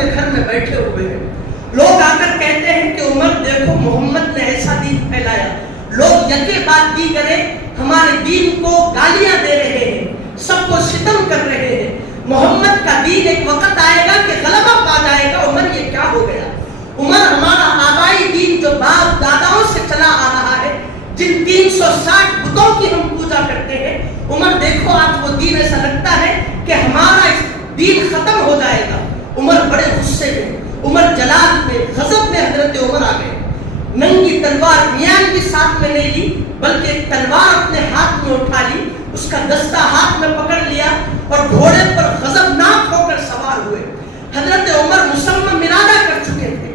اپنے گھر میں بیٹھے ہوئے ہیں. لوگ آ کر کہتے ہیں کہ عمر دیکھو محمد نے ایسا دین پھیلایا. لوگ یکے بعد دیگرے ہمارے دین کو گالیاں دے رہے ہیں, سب کو ستم کر رہے ہیں. محمد کا دین ایک وقت آئے گا کہ غلبہ پا جائے گا. عمر یہ کیا ہو گیا؟ عمر ہمارا آبائی دین جو باپ داداؤں سے چلا آ رہا ہے, جن 360 بتوں کی ہم پوجا کرتے ہیں, عمر دیکھو آج وہ دین ایسا لگتا ہے کہ ہمارا دین ختم ہو جائے گا. عمر بڑے غصے میں, عمر جلال میں, غضب میں حضرت عمر آ گئے. ننگی تلوار میان بھی ساتھ میں نہیں لی, بلکہ ایک تلوار اپنے ہاتھ میں اٹھا لی, اس کا دستہ ہاتھ میں پکڑ لیا اور گھوڑے پر غضبناک ہو کر سوار ہوئے. حضرت عمر مسمم ارادہ کر چکے تھے,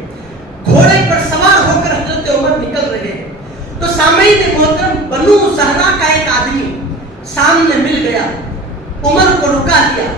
گھوڑے پر سوار ہو کر حضرت عمر نکل رہے ہیں. تو سامعین محترم, بنو زہرا کا ایک آدمی سامنے مل گیا, عمر کو رکا دیا,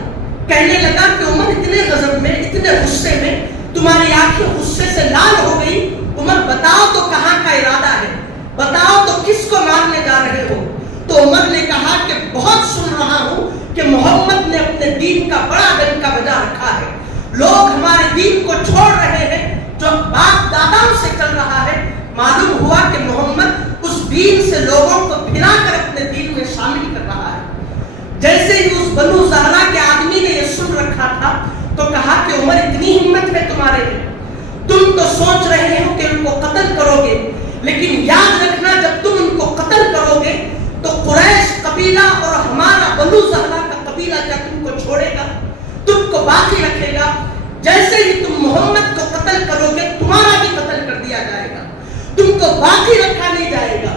کہنے لگا کہ عمر اتنے غضب میں, اتنے غصے میں, تمہاری آنکھیں غصے سے لال ہو گئی. عمر بتاؤ تو کہاں کا ارادہ ہے, بتاؤ تو کس کو مارنے جا رہے ہو؟ تو عمر نے کہا کہ بہت سن رہا ہوں کہ محمد نے اپنے دین کا بڑا ڈنکا بجا رکھا ہے. لوگ ہمارے دین کو چھوڑ رہے ہیں جو باپ داداؤں سے چل رہا ہے. معلوم ہوا کہ محمد اس دین سے لوگوں کو پھرا کر اپنے دین میں شامل کر رہا ہے. جیسے ہی اس بنو زہرا کے آدمی نے یہ سن رکھا تھا تو کہا کہ عمر اتنی ہمت ہے تمہارے لیے, تم تو سوچ رہے ہو کہ ان کو قتل کرو گے, لیکن یاد رکھنا جب تم ان کو قتل کرو گے تو قریش قبیلہ اور ہمارا بنو زہرا کا قبیلہ کیا تم کو چھوڑے گا, تم کو باقی رکھے گا. جیسے ہی تم محمد کو قتل کرو گے تمہارا بھی قتل کر دیا جائے گا, تم کو باقی رکھا نہیں جائے گا.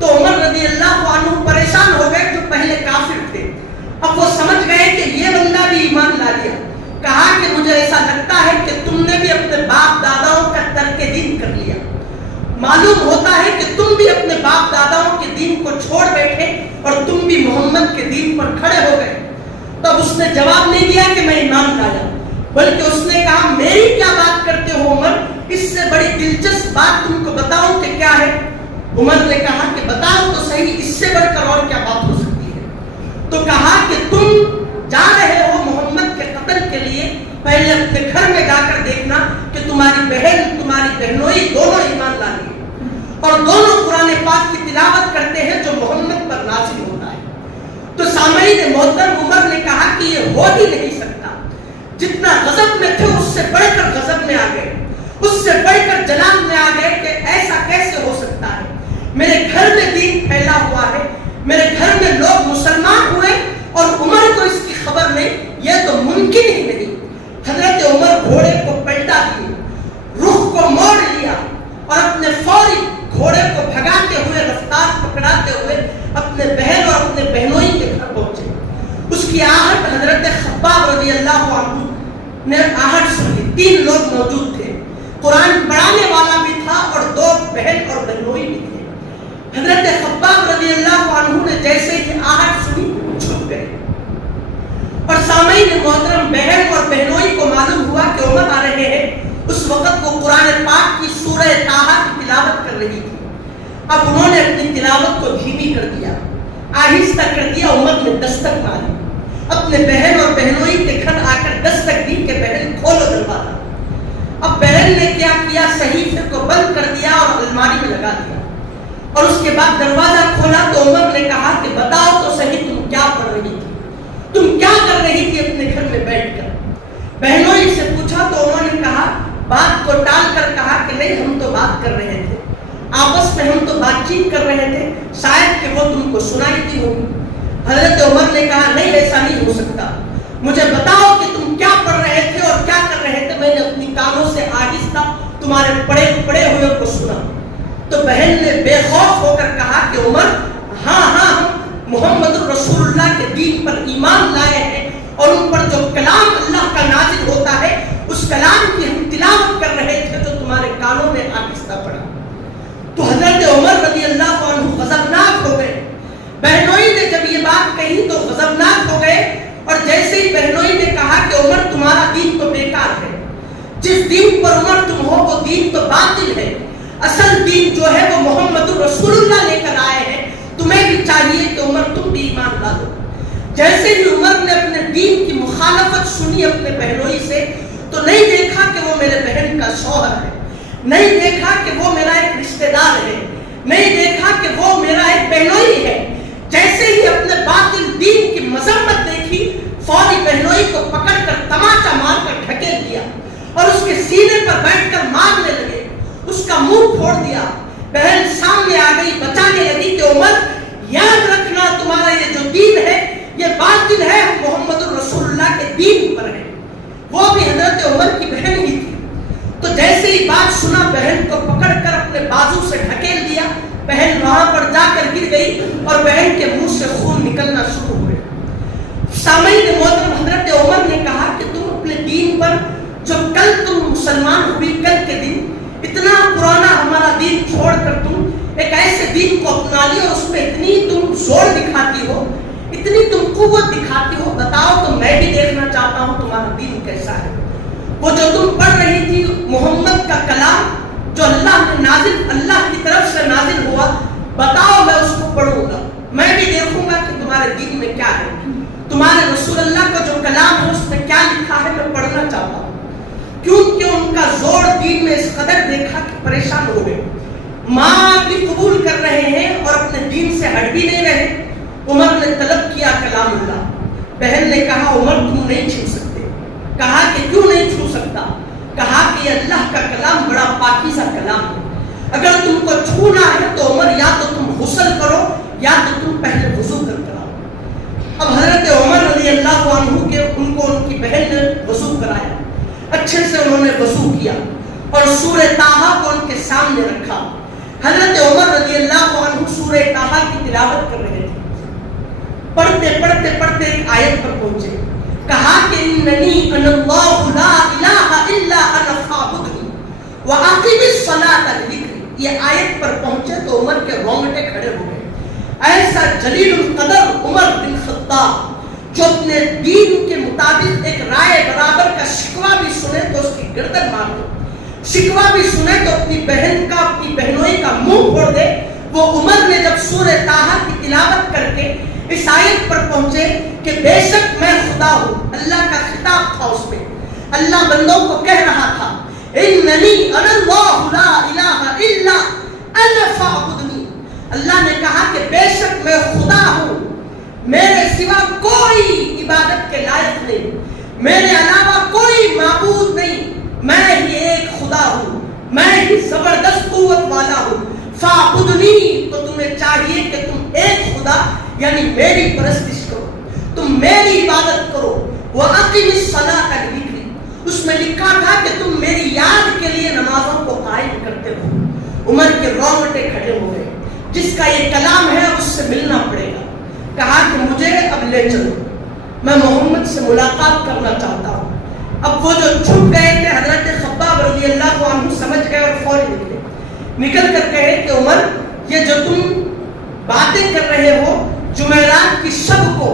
تو عمر رضی اللہ عنہ پریشان ہو گئے جو پہلے کافر تھے. اب وہ سمجھ گئے کہ یہ بندہ بھی ایمان لا لیا. کہا کہ مجھے ایسا لگتا ہے کہ تم نے بھی اپنے باپ داداؤں کا ترک دین کر لیا. معلوم ہوتا ہے کہ تم بھی اپنے باپ داداؤں کے دین کو چھوڑ بیٹھے اور تم بھی محمد کے دین پر کھڑے ہو گئے. تب اس نے جواب نہیں دیا کہ میں ایمان لایا, بلکہ اس نے کہا میری کیا بات کرتے ہو عمر, اس سے بڑی دلچسپ بات تم کو بتاؤں کہ کیا ہے. عمر نے کہا کہ بتاؤ تو صحیح, اس سے بڑھ کر اور کیا بات ہو سکتی ہے. تو کہا کہ تم جا رہے ہو محمد کے قتل کے لیے, پہلے اپنے گھر میں جا کر دیکھنا کہ تمہاری بہن تمہاری بہنوئی دونوں ایمان لا لی اور دونوں قرآن پاک کی تلاوت کرتے ہیں جو محمد پر نازل ہوتا ہے. تو سامعین محترم, عمر نے کہا کہ یہ ہو ہی نہیں سکتا. جتنا غضب میں تھے اس سے بڑھ کر غضب میں آ گئے, اس سے بڑھ کر جلال میں آ گئے کہ ایسا کیسے ہو سکتا ہے. میرے گھر میں دین پھیلا ہوا ہے, میرے گھر میں لوگ مسلمان ہوئے اور عمر کو اس کی خبر نہیں, یہ تو ممکن ہی نہیں. حضرت عمر گھوڑے کو پلٹا دیے, رخ کو موڑ لیا اور اپنے فوری گھوڑے کو بھگاتے ہوئے, رفتار پکڑاتے ہوئے اپنے بہن اور اپنے بہنوئی کے گھر پہنچے. اس کی آہٹ حضرت خباب رضی اللہ عنہ نے آہٹ سنی. 3 لوگ موجود تھے, قرآن پڑھانے والا بھی تھا اور 2 بہن اور بہنوئی بھی تھے. حضرت خباب رضی اللہ عنہ نے جیسے ہی آہٹ سنی چھپ گئے. اور سامعین محترم, بہن اور بہنوئی کو معلوم ہوا کہ عمر آ رہے ہیں. اس وقت وہ قرآن پاک کی سورہ طٰہٰ کی تلاوت کر رہی تھی. اب انہوں نے اپنی تلاوت کو دھیمی کر دیا, آہستہ کر دیا. عمر نے دستک ماری, اپنے بہن اور بہنوئی کے گھر آ کر دستک دی کہ بہن کھولو دروازہ. اب بہن نے کیا کیا, صحیفے کو بند کر دیا اور الماری میں لگا دیا. اور اس کے بعد دروازہ کھولا تو عمر نے کہا کہ بتاؤ تو صحیح تم کیا پڑھ رہی تھی, تم کیا کر رہی تھی اپنے گھر میں بیٹھ کر. بہنوئی سے پوچھا تو انہوں نے کہا, بات کو ٹال کر کہا کہ نہیں ہم تو بات کر رہے تھے, آپس میں ہم تو بات چیت کر رہے تھے, شاید کہ وہ تم کو سنائی دی ہوگی. حضرت عمر نے کہا نہیں ایسا نہیں ہو سکتا, مجھے بتاؤ کہ تم کیا پڑھ رہے تھے اور کیا کر رہے تھے. میں نے اپنی کانوں سے آہستہ تمہارے پڑے ہوئے کو سنا. تو بہن نے بے خوف ہو کر کہا کہ عمر ہاں ہم محمد رسول اللہ کے دین پر ایمان لائے ہیں اور ان پر جو کلام اللہ کا نازل ہوتا ہے اس کلام کی ہم تلاوت کر رہے تھے جو تمہارے کانوں میں آہستہ پڑا. تو حضرت عمر رضی اللہ عنہ غضبناک ہو گئے. بہنوئی نے جب یہ بات کہی تو غضبناک ہو گئے اور جیسے ہی بہنوئی نے کہا کہ عمر تمہارا دین تو بیکار ہے, جس دین پر عمر تم ہو وہ دین تو باطل ہے, اصل دین جو ہے وہ محمد رسول اللہ لے کر آئے ہیں, تمہیں بھی چاہیے کہ عمر تم بھی ایمان لا دو. جیسے ہی عمر نے اپنے دین کی مخالفت سنی اپنے بہنوئی سے تو نہیں دیکھا شوہر ہے، نہیں دیکھا کہ وہ میرا ایک رشتہ دار ہے، نہیں دیکھا کہ وہ میرا ایک بہنوئی ہے۔ جیسے ہی اپنے باطل دین کی مذمت دیکھی، فوری بہنوئی کو پکڑ کر تماچا مار کر ڈھکیل دیا اور اس کے سینے پر بیٹھ کر مارنے لگے، اس کا منہ پھوڑ دیا۔ بہن سامنے آ گئی، بچانے لگی کہ عمر یاد رکھنا تمہارا یہ جو دین ہے یہ باطل ہے، ہم محمد رسول اللہ کے دین پر ہے۔ وہ بھی حضرت عمر کی بہن ہی تھی۔ تو جیسے ہی بات سنا، بہن کو پکڑ کر اپنے بازو سے ڈھکیل دیا، بہن وہاں پر جا کر گر گئی اور بہن کے منہ سے خون نکلنا شروع ہوئے۔ سامعین محترم، حضرت عمر نے کہا کہ تم اپنے دین پر جو کل تم مسلمان ہوئی، کل کے دن اتنا پرانا ہمارا دین چھوڑ کر تم ایک ایسے دین کو اپنا لیا اور اس پہ اتنی تم زور دکھاتی ہو، اتنی تم قوت دکھاتی ہو، بتاؤ تو میں بھی دیکھنا چاہتا ہوں تمہارا دین کیسا ہے۔ وہ جو تم پڑھ رہی تھی محمد کا کلام جو اللہ کی طرف سے نازل ہوا، بتاؤ میں اس کو پڑھوں گا، میں بھی دیکھوں گا کہ تمہارے دین میں کیا ہے، تمہارے رسول اللہ کا جو کلام ہے اس میں کیا لکھا ہے، میں پڑھنا چاہتا ہوں۔ کیونکہ ان کا زور دین میں اس قدر دیکھا کہ پریشان ہو گئے، ماں بھی قبول کر رہے ہیں اور اپنے دین سے ہٹ بھی نہیں رہے۔ عمر نے طلب کیا کلام اللہ، بہن نے کہا عمر تم نہیں چھو سکتے۔ کہا کہ کیوں نہیں چھو سکتا؟ کہا کہ یہ اللہ کا کلام بڑا پاکیزہ کلام ہے، اگر تم کو چھونا ہے تو عمر یا تو تم غسل کرو یا تو تم پہلے وضو کر کر آؤ۔ اب حضرت عمر رضی اللہ عنہ کے ان کی بہن نے وضو کرایا، اچھے سے انہوں نے وضو کیا اور سورہ طٰہٰ کو ان کے سامنے رکھا۔ حضرت عمر رضی اللہ عنہ سورہ طٰہٰ کی تلاوت کر رہے تھے، پڑھتے پڑھتے پڑھتے ایک آیت پر پہنچے، کہا کہ اننی انا اللہ لا الہ الا انا فاعبدنی واقم الصلاۃ لذکری۔ یہ آیت پر پہنچے تو عمر کے رونگٹے کھڑے ہو گئے۔ ایسا جلیل القدر عمر بن خطاب جو اپنے دین کے مطابق ایک رائے برابر کا شکوہ بھی سنے تو اس کی گردن مار دے، شکوہ بھی سنے تو اپنی بہن کا، اپنی بہنوئی کا منہ پھوڑ دے، وہ عمر نے جب سورہ طٰہٰ کی تلاوت کر کے اس آیت پر پہنچے کہ بے شک میں خدا ہوں، اللہ کا خطاب تھا اس میں، اللہ بندوں کو کہہ رہا تھا اننی انا اللہ لا الہ الا انا فاعبدنی۔ اللہ نے کہا کہ بے شک میں خدا ہوں، میرے سوا کوئی عبادت کے لائق نہیں، میرے علاوہ کوئی معبود نہیں، میں ہی ایک خدا ہوں، میں ہی زبردست قوت والا ہوں۔ فاعبدنی، تو تمہیں چاہیے کہ تم ایک خدا یعنی میری پرستش کرو، تم میری عبادت کرو۔ وَأَقِمِ الصَّلَاةَ لِذِكْرِی، اس میں لکھا تھا کہ تم میری یاد کے لیے نمازوں کو قائم کرتے ہو۔ عمر کے رونگٹے کھڑے ہو گئے، جس کا یہ کلام ہے اس سے ملنا پڑے گا۔ کہا کہ مجھے اب لے چلو، میں محمد سے ملاقات کرنا چاہتا ہوں۔ اب وہ جو چھپ گئے تھے حضرت خباب رضی اللہ عنہ سمجھ گئے اور فوری نکل کر کہے کہ عمر یہ جو تم باتیں کر رہے ہو، جمعرات کی شب کو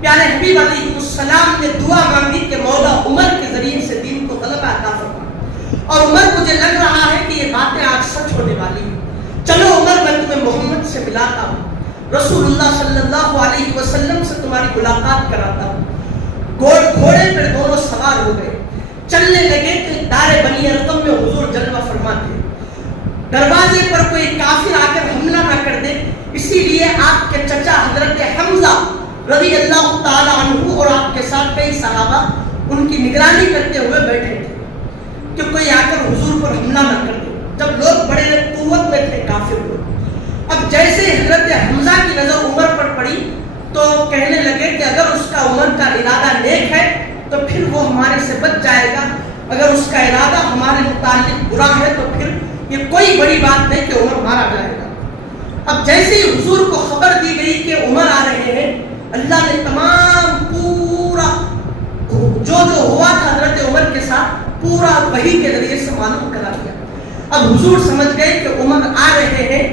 پیارے حبیب علیہ السلام نے دعا مانگی کہ مولا عمر کے ذریعے سے دین کو غلبہ عطا فرما، اور عمر مجھے لگ رہا ہے کہ یہ باتیں آج سچ ہونے والی ہیں، چلو عمر میں تمہیں محمد سے ملاتا ہوں، رسول اللہ صلی اللہ علیہ وسلم سے تمہاری ملاقات کراتا ہوں۔ گھوڑے پر دونوں سوار ہو گئے، چلنے لگے کہ دار بنی ارقم میں حضور جلوہ فرماتے، دروازے پر کوئی کافر آ کر حملہ نہ کر دے، اسی لیے آپ کے چچا حضرت حمزہ رضی اللہ تعالی عنہ اور آپ کے ساتھ کئی صحابہ ان کی نگرانی کرتے ہوئے بیٹھے تھے کہ کوئی آ کر حضور پر حملہ نہ کر دے، جب لوگ بڑے قوت میں تھے کافر لوگ۔ اب جیسے حضرت حمزہ کی نظر عمر پر پڑی تو کہنے لگے کہ اگر اس کا عمر کا ارادہ نیک ہے تو پھر وہ ہمارے سے بچ جائے گا، اگر اس کا ارادہ ہمارے متعلق برا ہے تو پھر یہ کوئی بڑی بات نہیں کہ عمر مارا جائے گا۔ اب جیسے ہی حضور کو خبر دی گئی کہ عمر آ رہے ہیں، اللہ نے تمام پورا جو ہوا تھا حضرت عمر کے ساتھ پورا وحی کے ذریعے سے معلوم کرا دیا۔ اب حضور سمجھ گئے کہ عمر آ رہے ہیں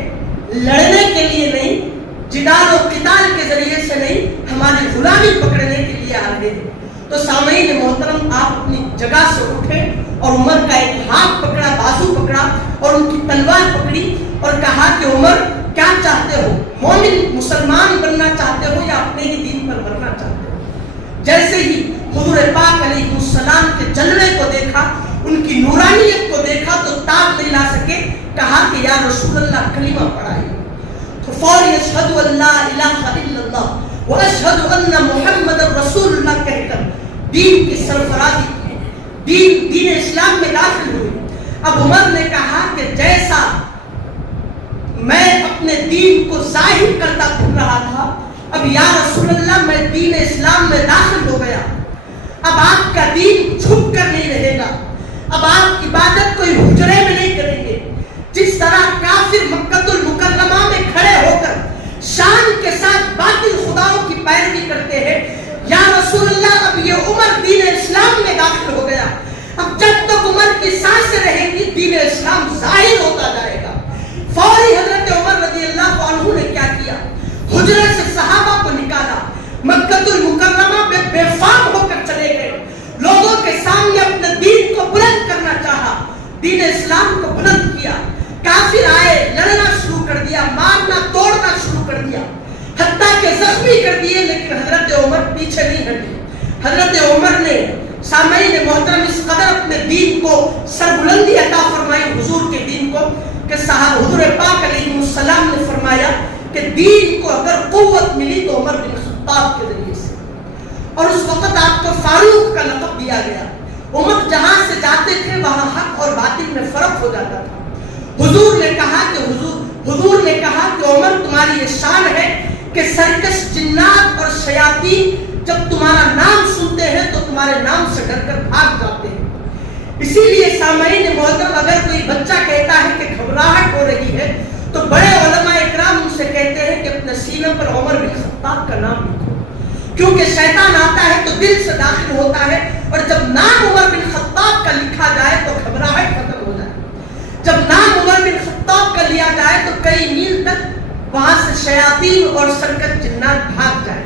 لڑنے کے لیے نہیں، جدال و قتال کے ذریعے سے نہیں، ہماری غلامی پکڑنے کے لیے آ رہے ہیں۔ تو سامعین محترم، آپ اپنی جگہ سے اٹھے اور عمر کا ایک ہاتھ پکڑا، بازو پکڑا اور ان کی تلوار پکڑی اور کہا کہ عمر کیا چاہتے ہو، مومن مسلمان بننا چاہتے ہو یا اپنے ہی دین پر مرنا چاہتے ہو؟ جیسے ہی حضور پاک علیہ السلام کے جلوے کو دیکھا، ان کی نورانیت کو دیکھا، یا رسول اللہ کلمہ پڑھائیے، تو فوری اشہد ان لا الہ الا اللہ و اشہد ان محمد رسول اللہ کہہ کر دین کی سرفرازی کی، دین اسلام میں داخل ہوئے۔ اب عمر نے کہا کہ جیسا میں اپنے دین کو ظاہر کرتا پھر رہا تھا، اب یا رسول اللہ میں دین اسلام میں داخل ہو گیا، اب آپ کا دین چھپ کر نہیں رہے گا، اب آپ عبادت کوئی حجرے میں نہیں کریں گے۔ جس طرح کافر مکہ المکرمہ میں کھڑے ہو کر شان کے ساتھ باطل خداؤں کی پیروی کرتے ہیں، یا رسول اللہ اب یہ عمر دین اسلام میں داخل ہو گیا، اب جب تک عمر کی سانسیں رہیں گی دین اسلام ظاہر ہوتا جائے گا۔ فوری حضرت عمر رضی اللہ عنہ نے کیا کیا، حجرے سے صحابہ کو نکالا، مکہ المکرمہ میں بے فام ہو کر چلے گئے، لوگوں کے سامنے اپنے دین کو بلند کرنا چاہا، دین اسلام کو بلند کیا۔ کافر آئے، لڑنا شروع کر دیا، مارنا توڑنا شروع کر دیا، حتیٰ کہ زخمی کر دیے، لیکن حضرت عمر پیچھے نہیں ہٹے۔ حضرت عمر نے سامعین محترم اس قدر اپنے دین کو سربلندی عطا فرمائی، حضور کے دین کو، کہ صاحب حضور پاک علیہ السلام نے فرمایا کہ دین کو اگر قوت ملی تو عمر بن خطاب کے ذریعے سے، اور اس وقت آپ کو فاروق کا لقب دیا گیا۔ عمر جہاں سے جاتے تھے وہاں حق اور باطل میں فرق ہو جاتا تھا۔ حضور نے کہا کہ عمر تمہاری یہ شان ہے کہ سرکش جنات اور شیاطین جب تمہارا نام سنتے ہیں تو تمہارے نام سے ڈر کر بھاگ جاتے ہیں۔ اسی لیے سامعین محترم اگر کوئی بچہ کہتا ہے کہ گھبراہٹ ہو رہی ہے تو بڑے علماء اکرام ان سے کہتے ہیں کہ اپنے سینے پر عمر بن خطاب کا نام لکھو، کیونکہ شیطان آتا ہے تو دل سے داخل ہوتا ہے، اور جب نام عمر بن خطاب کا لکھا جائے تو گھبراہٹ ختم ہو جائے، جب نام عمر بن خطاب کا لیا جائے تو کئی میل تک وہاں سے شیاطین اور سرکش جنات بھاگ جائیں۔